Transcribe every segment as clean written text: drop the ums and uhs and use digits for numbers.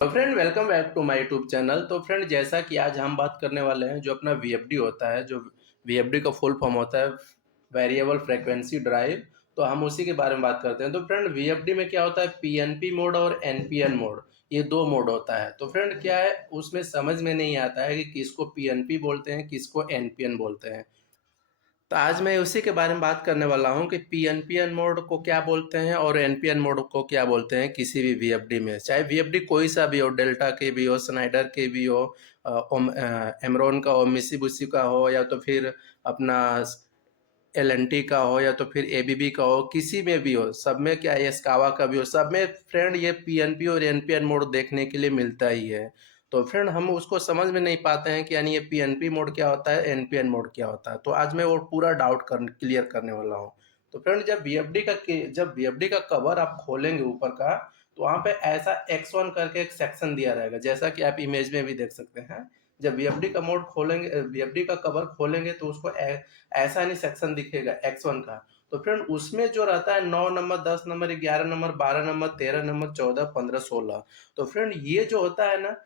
तो friend welcome back to my YouTube channel. तो friend जैसा कि आज हम बात करने वाले हैं जो अपना वीएफडी होता है, जो वीएफडी का फुल फॉर्म होता है वेरिएबल फ्रीक्वेंसी ड्राइव। तो हम उसी के बारे में बात करते हैं। तो फ्रेंड वीएफडी में क्या होता है, पीएनपी मोड और एनपीएन मोड, ये दो मोड होता है। तो फ्रेंड क्या है, उसमें समझ में नहीं आता है कि किसको पीएनपी बोलते हैं किसको एनपीएन बोलते हैं। तो आज मैं उसी के बारे में बात करने वाला हूँ कि पीएनपीएन मोड को क्या बोलते हैं और एनपीएन मोड को क्या बोलते हैं किसी भी वीएफडी में। चाहे वीएफडी कोई सा भी हो, डेल्टा के भी हो, स्नाइडर के भी हो, एमरॉन का हो, मित्सुबिशी का हो, या तो फिर अपना एलएनटी का हो, या तो फिर एबीबी का हो, किसी में भी हो, सब में क्या है, स्कावा का भी हो, सब में फ्रेंड ये पीएनपी और एनपीएन मोड देखने के लिए मिलता ही है। तो फ्रेंड हम उसको समझ में नहीं पाते हैं कि यानी ये पीएनपी मोड क्या होता है, एनपीएन मोड क्या होता है। तो आज मैं वो पूरा डाउट क्लियर करने वाला हूँ। तो फ्रेंड जब वीएफडी का कवर आप खोलेंगे ऊपर का, तो वहाँ पे ऐसा X1 करके एक सेक्शन दिया रहेगा, जैसा कि आप इमेज में भी देख सकते हैं। जब वीएफडी का मोड खोलेंगे, वीएफडी का कवर खोलेंगे, तो उसको ऐसा नहीं सेक्शन दिखेगा X1 का। तो फ्रेंड उसमें जो रहता है 9 number, 10 number, 11 number, 12 number, 13 number, 14, 15, 16। तो फ्रेंड ये जो होता है ना,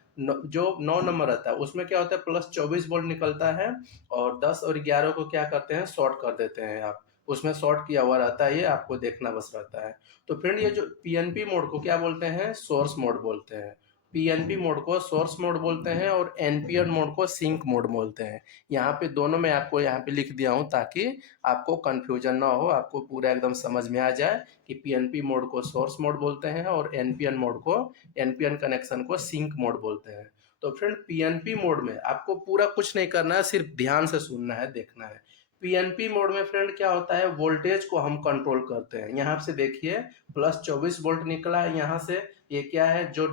जो 9 नंबर रहता है उसमें क्या होता है, प्लस 24 वोल्ट निकलता है, और 10 और 11 को क्या करते हैं, शॉर्ट कर देते हैं आप। उसमें शॉर्ट किया हुआ रहता है, ये आपको देखना बस रहता है। तो फ्रेंड ये जो पीएनपी मोड को क्या बोलते हैं, सोर्स मोड बोलते हैं। पीएनपी मोड को सोर्स मोड बोलते हैं और एनपीएन मोड को सिंक मोड बोलते हैं। यहाँ पे दोनों में आपको यहाँ पे लिख दिया हूँ ताकि आपको कंफ्यूजन ना हो, आपको पूरा एकदम समझ में आ जाए कि पीएनपी मोड को सोर्स मोड बोलते हैं और एनपीएन मोड को, एनपीएन कनेक्शन को सिंक मोड बोलते हैं। तो फ्रेंड पीएनपी मोड में आपको पूरा कुछ नहीं करना है, सिर्फ ध्यान से सुनना है, देखना है। पीएनपी मोड में फ्रेंड क्या होता है, वोल्टेज को हम कंट्रोल करते हैं। यहाँ से देखिए प्लस 24 वोल्ट निकला है यहाँ से। ये क्या है, जो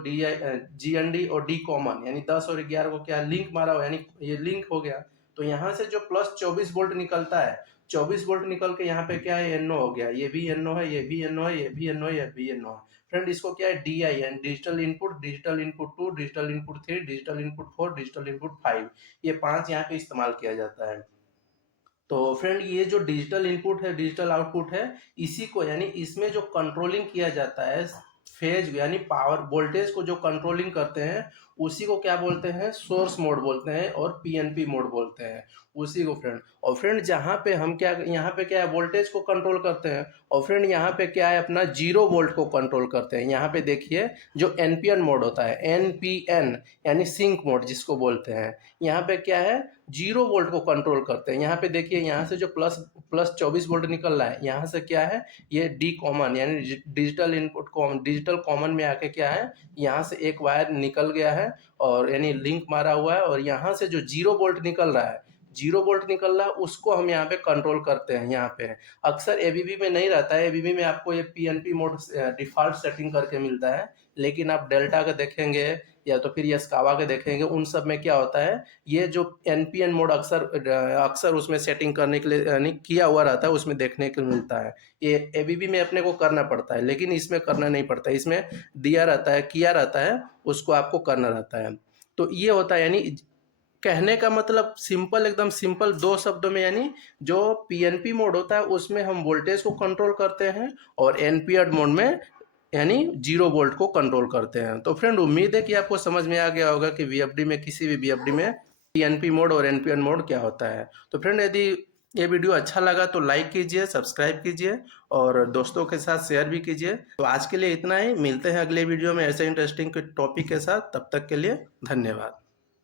जीएनडी और डी कॉमन यानी 10 और 11 को क्या लिंक मारा हुआ, यानी ये लिंक हो गया। तो यहाँ से जो प्लस 24 वोल्ट निकलता है, 24 वोल्ट निकल के यहाँ पे क्या है, एनओ हो गया। ये भी एनओ है, ये भी एनओ है, ये भी एनओ है, ये भी एनओ है। फ्रेंड इसको क्या है, डीआई यानी digital input, digital input 2, digital input 3, digital input 4, digital input 5, ये 5 यहाँ पे इस्तेमाल किया जाता है। तो फ्रेंड ये जो डिजिटल इनपुट है, डिजिटल आउटपुट है, इसी को यानी इसमें जो कंट्रोलिंग किया जाता है, फेज यानी पावर वोल्टेज को जो कंट्रोलिंग करते हैं, उसी को क्या बोलते हैं, सोर्स मोड बोलते हैं और पीएनपी मोड बोलते हैं उसी को फ्रेंड। और फ्रेंड जहाँ पे हम क्या, यहाँ पे क्या है, वोल्टेज को कंट्रोल करते हैं, और फ्रेंड यहाँ पे क्या है, अपना 0 वोल्ट को कंट्रोल करते हैं। यहाँ पे देखिए जो एनपीएन मोड होता है, एनपीएन यानी सिंक मोड जिसको बोलते हैं, यहाँ पे क्या है, 0 वोल्ट को कंट्रोल करते हैं। यहाँ पे देखिए यहाँ से जो प्लस प्लस 24 वोल्ट निकल रहा है, यहाँ से क्या है, ये डी कॉमन यानी digital input common, digital common में आके क्या है, यहाँ से एक वायर निकल गया है और यानी लिंक मारा हुआ है, और यहाँ से जो 0 वोल्ट निकल रहा है, 0 वोल्ट निकल रहा है, उसको हम यहाँ पे कंट्रोल करते हैं। यहाँ पे अक्सर एबीबी में नहीं रहता है, एबीबी में आपको ये पीएनपी मोड डिफॉल्ट सेटिंग करके मिलता है, लेकिन आप डेल्टा का देखेंगे या तो फिर ये स्कावा के देखेंगे, उन सब में क्या होता है, ये जो एनपीएन मोड अक्सर अक्सर उसमें सेटिंग करने के लिए यानी किया हुआ रहता है, उसमें देखने को मिलता है। ये एबीबी में अपने को करना पड़ता है, लेकिन इसमें करना नहीं पड़ता, इसमें दिया रहता है, किया रहता है, उसको आपको करना रहता है। तो ये होता है, यानी कहने का मतलब सिंपल, एकदम सिंपल दो शब्दों में, यानी जो पीएनपी मोड होता है उसमें हम वोल्टेज को कंट्रोल करते हैं, और एनपीएन मोड में यानी 0 वोल्ट को कंट्रोल करते हैं। तो फ्रेंड उम्मीद है कि आपको समझ में आ गया होगा कि वीएफडी में, किसी भी वीएफडी में पीएनपी मोड और एनपीएन मोड क्या होता है। तो फ्रेंड यदि ये वीडियो अच्छा लगा तो लाइक कीजिए, सब्सक्राइब कीजिए और दोस्तों के साथ शेयर भी कीजिए। तो आज के लिए इतना ही, मिलते हैं अगले वीडियो में ऐसे इंटरेस्टिंग टॉपिक के साथ। तब तक के लिए धन्यवाद।